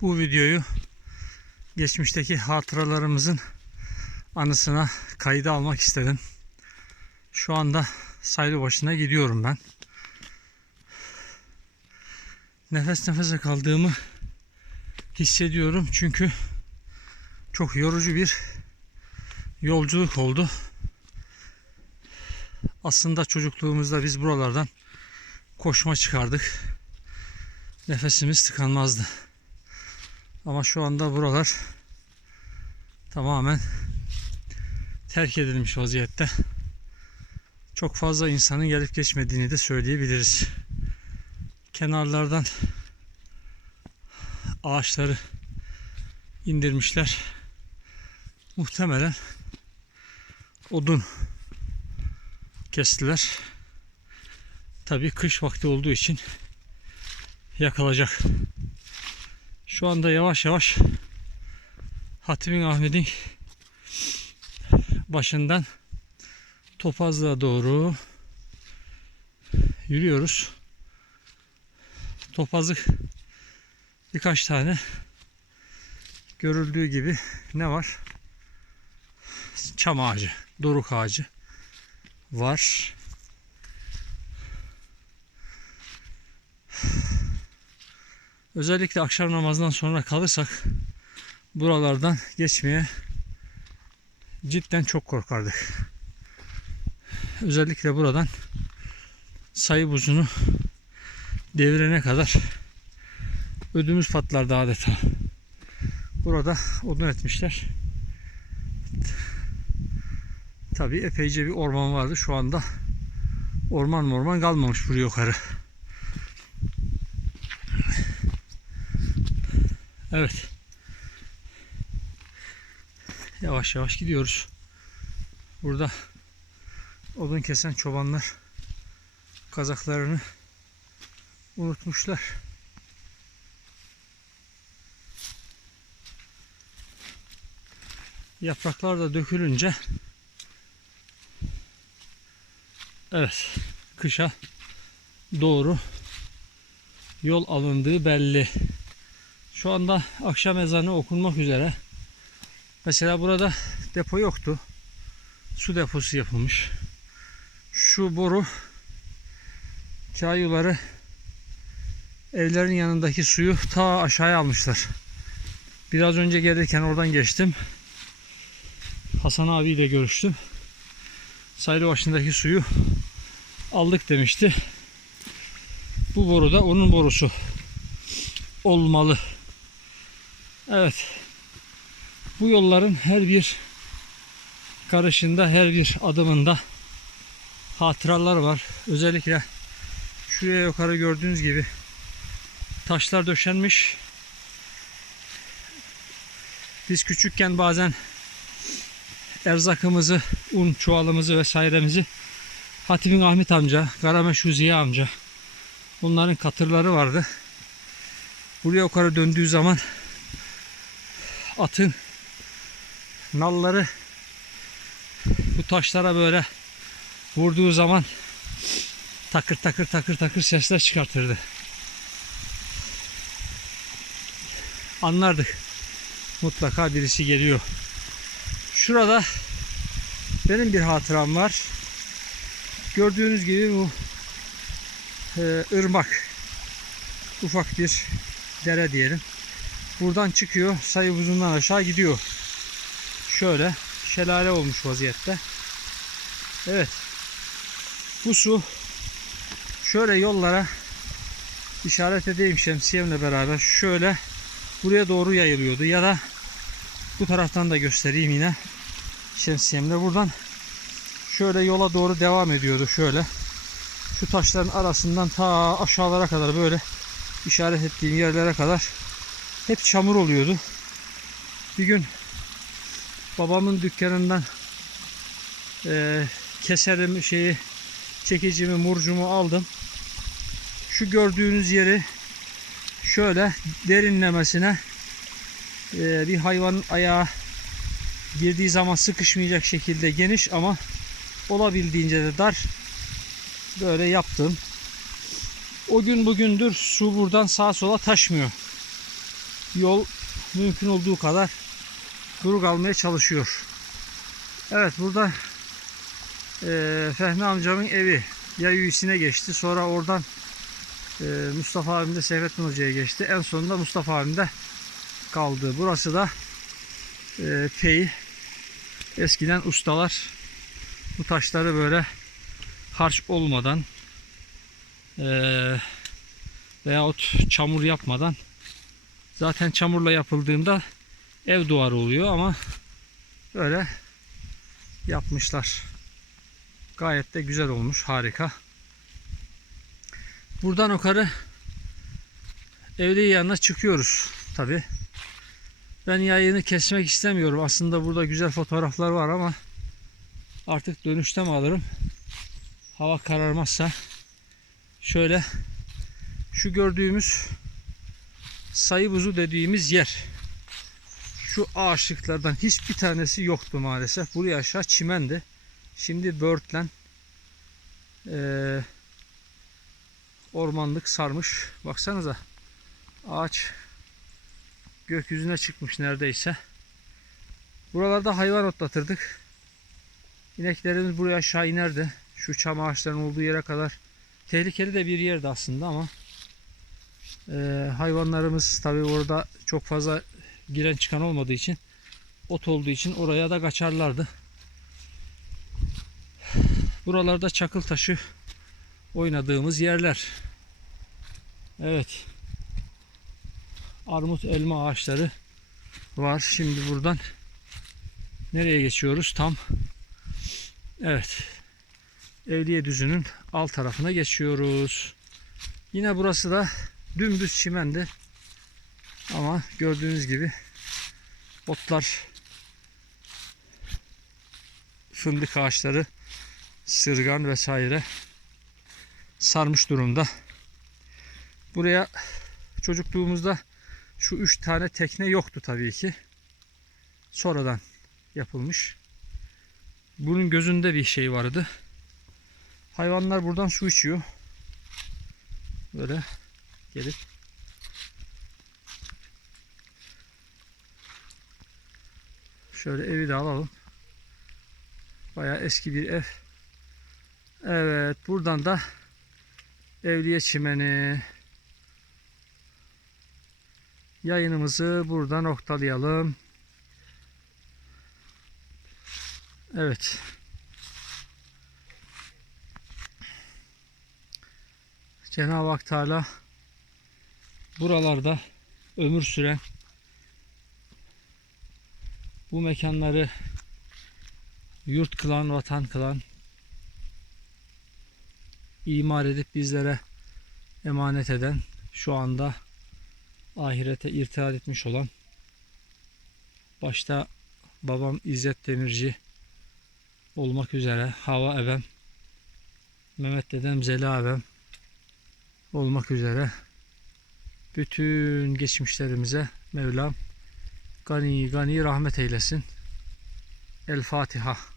Bu videoyu geçmişteki hatıralarımızın anısına kayda almak istedim. Şu anda sayılı başına gidiyorum ben. Nefes nefese kaldığımı hissediyorum çünkü çok yorucu bir yolculuk oldu. Aslında çocukluğumuzda biz buralardan koşma çıkardık. Nefesimiz tıkanmazdı. Ama şu anda buralar tamamen terk edilmiş vaziyette. Çok fazla insanın gelip geçmediğini de söyleyebiliriz. Kenarlardan ağaçları indirmişler. Muhtemelen odun kestiler. Tabii kış vakti olduğu için yakılacak. Şu anda yavaş yavaş Hatibin Ahmet'in başından Topazlığa doğru yürüyoruz. Topazlık birkaç tane görüldüğü gibi ne var? Çam ağacı, doruk ağacı var. Özellikle akşam namazından sonra kalırsak buralardan geçmeye cidden çok korkardık. Özellikle buradan sayı buzunu devirene kadar ödümüz patlardı adeta. Burada odun etmişler. Tabii epeyce bir orman vardı. Şu anda orman orman kalmamış buraya yukarı. Evet. Yavaş yavaş gidiyoruz. Burada odun kesen çobanlar kazaklarını unutmuşlar. Yapraklar da dökülünce evet kışa doğru yol alındığı belli. Şu anda akşam ezanı okunmak üzere. Mesela burada depo yoktu. Su deposu yapılmış. Şu boru kayuları evlerin yanındaki suyu ta aşağıya almışlar. Biraz önce gelirken oradan geçtim. Hasan abiyle görüştüm. Sayılı başındaki suyu aldık demişti. Bu boru da onun borusu olmalı. Evet. Bu yolların her bir karışında, her bir adımında hatıralar var. Özellikle şuraya yukarı gördüğünüz gibi taşlar döşenmiş. Biz küçükken bazen erzakımızı, un çuvalımızı vesairemizi Hatip'in Ahmet amca, Karameşhu Ziya amca bunların katırları vardı. Buraya yukarı döndüğü zaman atın nalları bu taşlara böyle vurduğu zaman takır takır takır takır sesler çıkartırdı. Anlardık. Mutlaka birisi geliyor. Şurada benim bir hatıram var. Gördüğünüz gibi bu e, ırmak ufak bir dere diyelim. Buradan çıkıyor sayı buzundan aşağı gidiyor. Şöyle şelale olmuş vaziyette. Evet. Bu su şöyle yollara işaret edeyim şemsiyemle beraber şöyle buraya doğru yayılıyordu ya da bu taraftan da göstereyim yine şemsiyemle buradan şöyle yola doğru devam ediyordu şöyle şu taşların arasından ta aşağılara kadar böyle işaret ettiğim yerlere kadar hep çamur oluyordu. Bir gün babamın dükkanından e, keserim şeyi çekicimi murcumu aldım. Şu gördüğünüz yeri şöyle derinlemesine e, bir hayvanın ayağı girdiği zaman sıkışmayacak şekilde geniş ama olabildiğince de dar böyle yaptım. O gün bugündür su buradan sağa sola taşmıyor. Yol mümkün olduğu kadar duru kalmaya çalışıyor. Evet burada eee Fehmi amcamın evi Yayüyüsü'ne geçti. Sonra oradan eee, Mustafa abim de Seyfettin Hoca'ya geçti. En sonunda Mustafa abim de kaldı. Burası da eee peyi. Eskiden ustalar bu taşları böyle harç olmadan eee veyahut çamur yapmadan zaten çamurla yapıldığında ev duvarı oluyor ama böyle yapmışlar. Gayet de güzel olmuş. Harika. Buradan yukarı evli yanına çıkıyoruz tabi. Ben yayını kesmek istemiyorum. Aslında burada güzel fotoğraflar var ama artık dönüşte mi alırım? Hava kararmazsa şöyle şu gördüğümüz sayı buzu dediğimiz yer. Şu ağaçlıklardan hiçbir tanesi yoktu maalesef. Buraya aşağı çimendi. Şimdi börtlen eee, ormanlık sarmış. Baksanıza ağaç gökyüzüne çıkmış neredeyse. Buralarda hayvan otlatırdık. İneklerimiz buraya aşağı inerdi. Şu çam ağaçlarının olduğu yere kadar tehlikeli de bir yerdi aslında ama eee, hayvanlarımız tabi orada çok fazla giren çıkan olmadığı için ot olduğu için oraya da kaçarlardı. Buralarda çakıl taşı oynadığımız yerler. Evet. Armut elma ağaçları var. Şimdi buradan nereye geçiyoruz? Tam Evet. Evliye Düzü'nün alt tarafına geçiyoruz. Yine burası da dümdüz çimendi. Ama gördüğünüz gibi otlar fındık ağaçları sırgan vesaire sarmış durumda. Buraya çocukluğumuzda şu üç tane tekne yoktu tabii ki. Sonradan yapılmış. Bunun gözünde bir şey vardı. Hayvanlar buradan su içiyor. Böyle gelip Şöyle evi de alalım. Bayağı eski bir ev. Evet buradan da Evliye Çimeni yayınımızı burada noktalayalım. Evet. Cenab-ı Hak Teala buralarda ömür süren bu mekanları yurt kılan, vatan kılan, imar edip bizlere emanet eden, şu anda ahirete irtihal etmiş olan, başta babam İzzet Demirci olmak üzere Hava Ebem, Mehmet dedem Zela Ebem olmak üzere bütün geçmişlerimize Mevlam gani gani rahmet eylesin. El Fatiha.